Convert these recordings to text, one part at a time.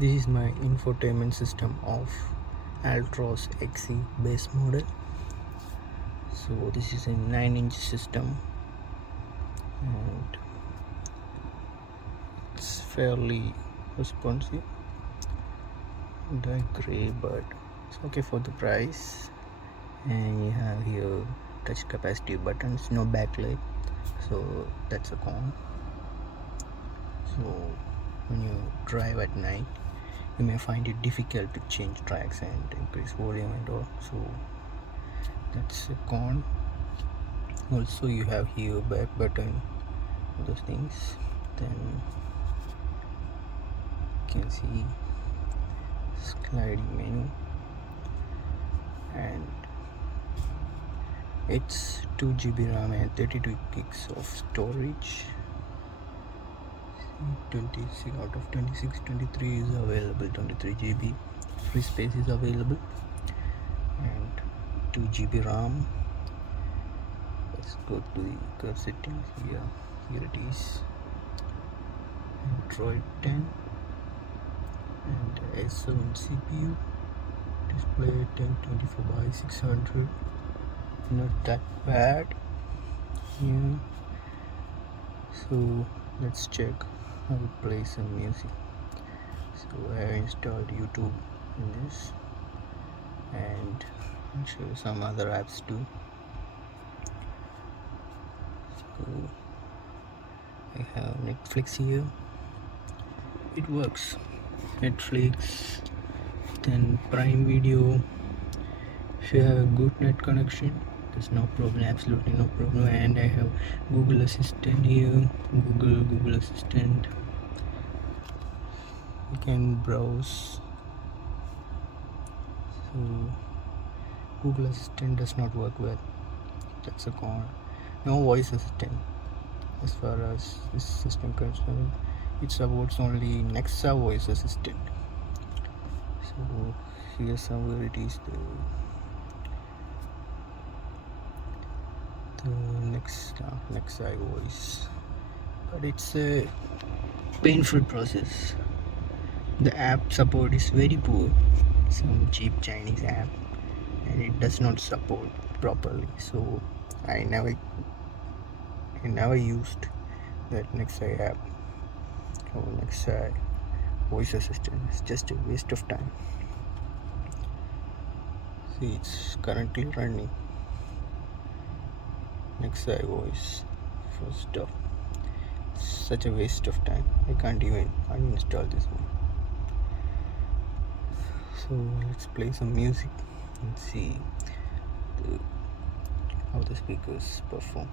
This is my infotainment system of Altroz XE base model. So this is a 9-inch system and it's fairly responsive. Dark gray, but it's okay for the price. And you have here touch capacitive buttons, no backlight, so that's a con. So when you drive at night, you may find it difficult to change tracks and increase volume and all, so that's a con. Also you have here back button, those things. Then you can see sliding menu, and it's 2 GB RAM and 32 gigs of storage. 26 out of 26, 23 is available. 23 GB free space is available, and 2 GB RAM. Let's go to the curve settings. Here it is. Android 10 and S7 CPU. Display 1024 by 600. Not that bad. Yeah. So let's check how it plays some music. So I have installed YouTube in this, and I'll show you some other apps too. So I have Netflix here. It works. Netflix, then Prime Video. If you have a good net connection, there's no problem, absolutely no problem. And I have Google Assistant here. Google Assistant. You can browse. So Google Assistant does not work well. That's a con. No voice assistant. As far as this system concerned, it supports only Nexa voice assistant. So here's somewhere it is the Nexa voice, but it's a painful process. The app support is very poor. Some cheap Chinese app, and it does not support properly. So I never used that Nexa app or Nexa voice assistant. It's just a waste of time. See, it's currently running Nexa voice first off. It's such a waste of time. I can't even uninstall this one. So let's play some music and see how the speakers perform.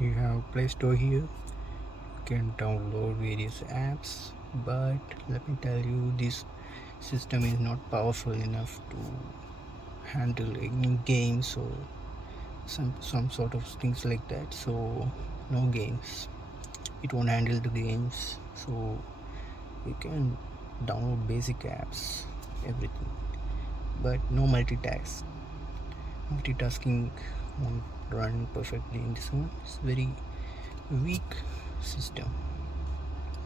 You have Play Store here. You can download various apps, but let me tell you, this system is not powerful enough to handle any games or some sort of things like that. So no games. It won't handle the games. So you can download basic apps, everything, but no multitasking won't run perfectly in this one. It's very weak system.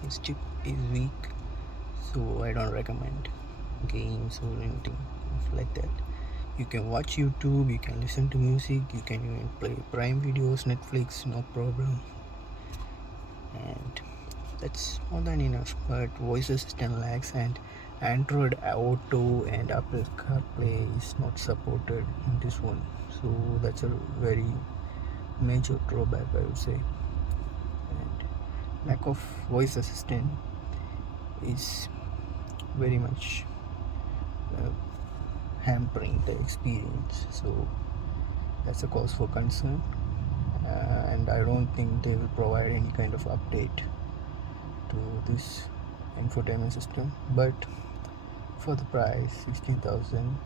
This chip is weak, so I don't recommend games or anything like that. You can watch YouTube, you can listen to music, you can even play Prime Videos, Netflix, no problem, and that's more than enough. But voice assistant lags, and Android Auto and Apple CarPlay is not supported in this one, so that's a very major drawback, I would say. And lack of voice assistant is very much hampering the experience, so that's a cause for concern. And I don't think they will provide any kind of update to this infotainment system, but for the price 16,000,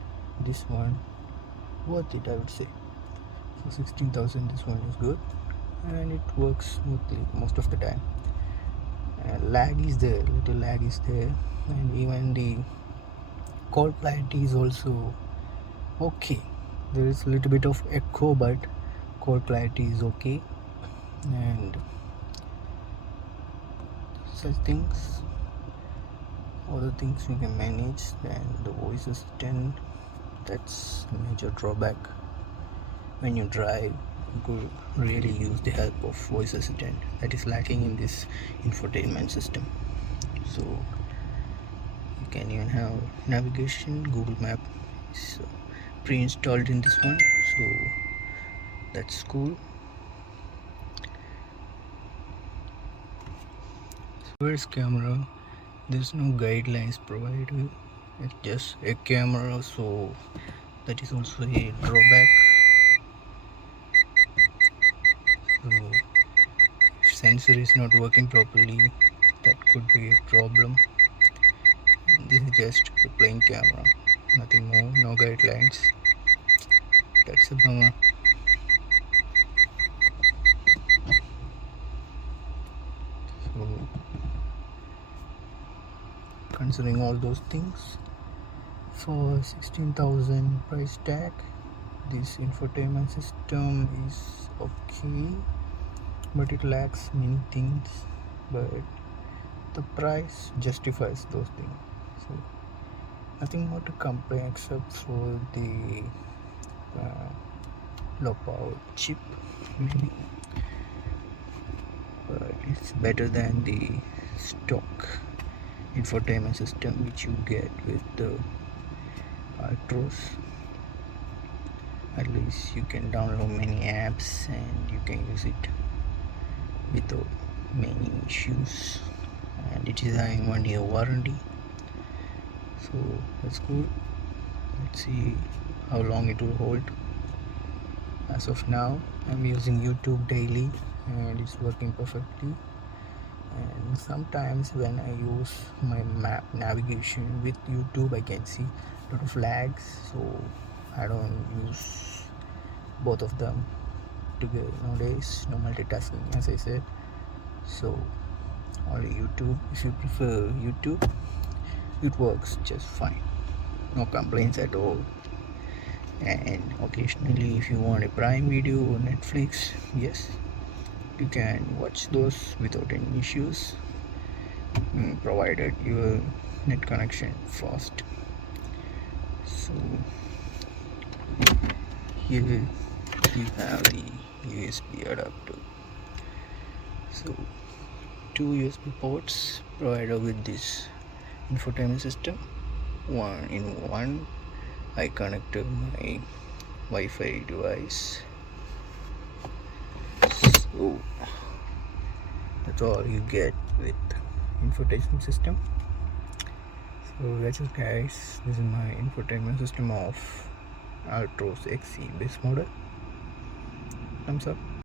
this one worth it, I would say. For 16,000, this one is good and it works smoothly most of the time. Lag is there, little lag is there, and even the call clarity is also okay. There is a little bit of echo, but call clarity is okay. And such things, other things you can manage. Then the voice assistant, that's a major drawback. When you drive, you could really use the help of voice assistant. That is lacking in this infotainment system. So you can even have navigation. Google Map is pre-installed in this one, so that's cool. Reverse camera, there's no guidelines provided, it's just a camera, so that is also a drawback. So if sensor is not working properly, that could be a problem. This is just a plain camera, nothing more, no guidelines. That's a bummer. So considering all those things, for 16,000 price tag, this infotainment system is okay, but it lacks many things, but the price justifies those things. So nothing more to complain except for the low power chip maybe, but it's better than the stock infotainment system which you get with the Altroz. At least you can download many apps and you can use it without many issues, and it is having 1 year warranty, so that's cool. Let's see how long it will hold. As of now, I'm using YouTube daily and it's working perfectly, and sometimes when I use my map navigation with YouTube, I can see a lot of lags, so I don't use both of them together nowadays. No multitasking, as I said, so only YouTube. If you prefer YouTube, it works just fine, no complaints at all. And occasionally if you want a Prime Video or Netflix, yes, you can watch those without any issues, provided your net connection fast. So here you have the USB adapter. So 2 USB ports provided with this infotainment system. One in one, I connected my Wi-Fi device. So that's all you get with infotainment system. So that's it guys, this is my infotainment system of Altroz XC base model. Thumbs up.